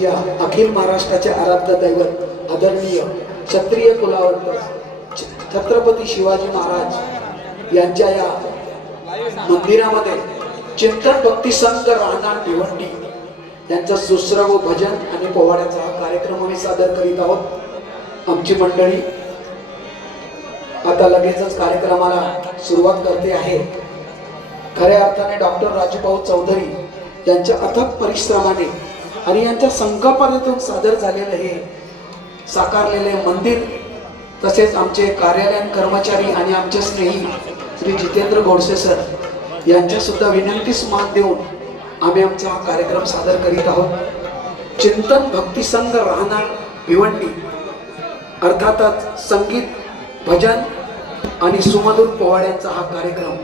ज्या अखिल महाराष्ट्राचे आराध्य दैवत आदरणीय क्षत्रिय कुलावंत छत्रपती शिवाजी महाराज यांच्या या मंदिरामध्ये चिंतन भक्ती संत राहणार भिवंडी यांचं सुश्रव भजन आणि पोवाड्याचा हा कार्यक्रम आम्ही सादर करीत आहोत. आमची मंडळी आता लगेचच कार्यक्रमाला सुरुवात करते आहे. खऱ्या अर्थाने डॉक्टर राजूभाऊ चौधरी यांच्या अथक परिश्रमाने आणि यांच्या संकल्पनेतून सादर झालेलं हे साकारलेले मंदिर तसेच आमचे कार्यालयीन कर्मचारी आणि आमचे स्नेही श्री जितेंद्र गोडसे सर यांच्या सुद्धा विनंतीस मान देऊन आम्ही आमचा हा कार्यक्रम सादर करीत आहोत. चिंतन भक्ती संघ राहणार भिवंडी. अर्थातच संगीत भजन आणि सुमधुर पोवाड्यांचा हा कार्यक्रम.